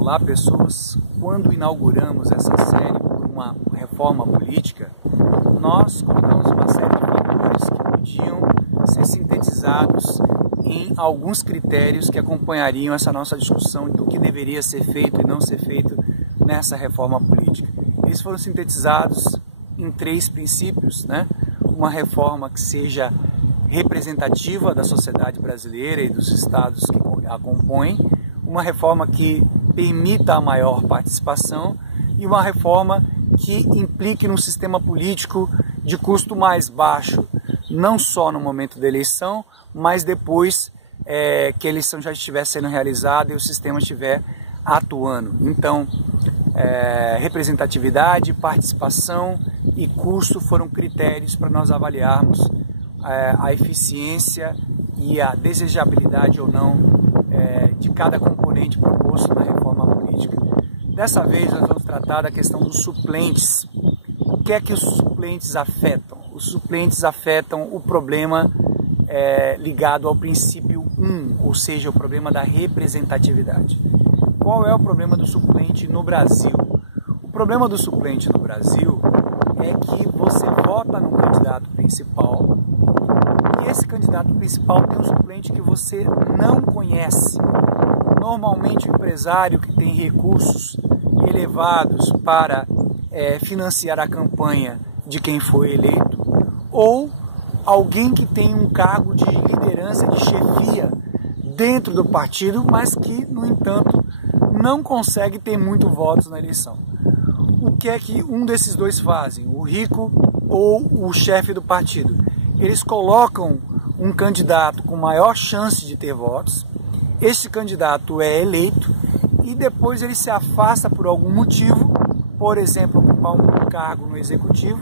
Olá pessoas, quando inauguramos essa série por uma reforma política, nós colocamos uma série de fatores que podiam ser sintetizados em alguns critérios que acompanhariam essa nossa discussão do que deveria ser feito e não ser feito nessa reforma política. Eles foram sintetizados em 3 princípios, né? Uma reforma que seja representativa da sociedade brasileira e dos estados que a compõem, uma reforma que permita a maior participação e uma reforma que implique num sistema político de custo mais baixo, não só no momento da eleição, mas depois que a eleição já estiver sendo realizada e o sistema estiver atuando. Então, representatividade, participação e custo foram critérios para nós avaliarmos a eficiência e a desejabilidade ou não de cada componente proposto na reforma política. Dessa vez nós vamos tratar da questão dos suplentes. O que é que os suplentes afetam? Os suplentes afetam o problema ligado ao princípio 1, ou seja, o problema da representatividade. Qual é o problema do suplente no Brasil? O problema do suplente no Brasil é que você vota no candidato principal e esse candidato principal tem um suplente que você não conhece. Normalmente o empresário que tem recursos elevados para financiar a campanha de quem foi eleito, ou alguém que tem um cargo de liderança, de chefia dentro do partido, mas que, no entanto, não consegue ter muitos votos na eleição. O que é que um desses dois fazem? O rico ou o chefe do partido? Eles colocam um candidato com maior chance de ter votos, esse candidato é eleito e depois ele se afasta por algum motivo, por exemplo, ocupar um cargo no executivo,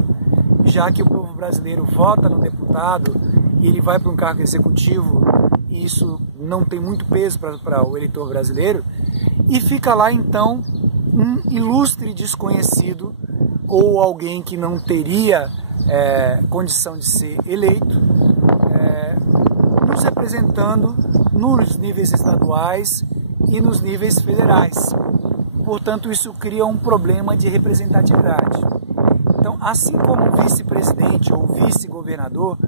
já que o povo brasileiro vota no deputado e ele vai para um cargo executivo e isso não tem muito peso para o eleitor brasileiro, e fica lá então um ilustre desconhecido ou alguém que não teria condição de ser eleito, nos representando nos níveis estaduais e nos níveis federais. Portanto, isso cria um problema de representatividade. Então, assim como vice-presidente ou vice-governador,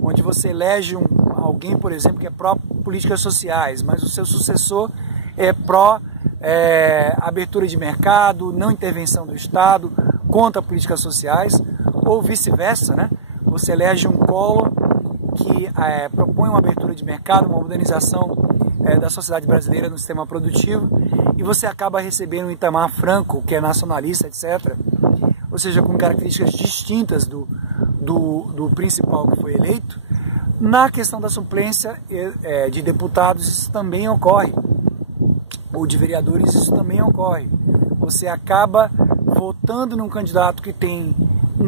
onde você elege alguém, por exemplo, que é pró-políticas sociais, mas o seu sucessor é pró-abertura de mercado, não intervenção do Estado, contra políticas sociais, ou vice-versa, né? Você elege um Collor que propõe uma abertura de mercado, uma modernização da sociedade brasileira no sistema produtivo, e você acaba recebendo um Itamar Franco, que é nacionalista, etc., ou seja, com características distintas do principal que foi eleito. Na questão da suplência de deputados, isso também ocorre, ou de vereadores, isso também ocorre. Você acaba votando num candidato que tem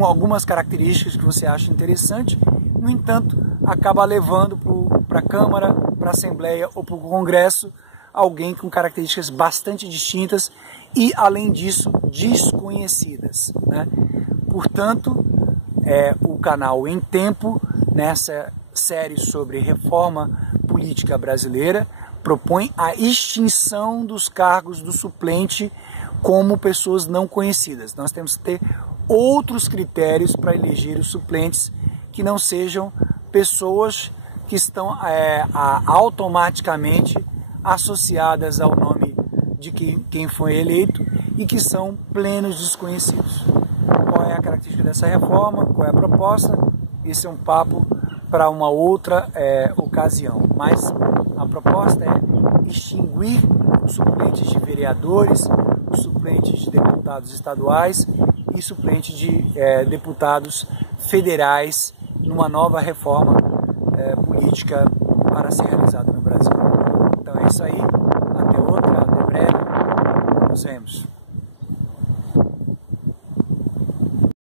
algumas características que você acha interessante, no entanto, acaba levando para a Câmara, para a Assembleia ou para o Congresso alguém com características bastante distintas e, além disso, desconhecidas, né? Portanto, o canal Em Tempo, nessa série sobre reforma política brasileira, propõe a extinção dos cargos do suplente como pessoas não conhecidas. Nós temos que ter outros critérios para eleger os suplentes que não sejam pessoas que estão automaticamente associadas ao nome de quem foi eleito e que são plenos desconhecidos. Qual é a característica dessa reforma? Qual é a proposta? Esse é um papo para uma outra ocasião. Mas a proposta é extinguir os suplentes de vereadores, os suplentes de deputados estaduais e suplentes de deputados federais numa nova reforma política para ser realizada no Brasil. Então é isso aí, até outra, até breve, nos vemos.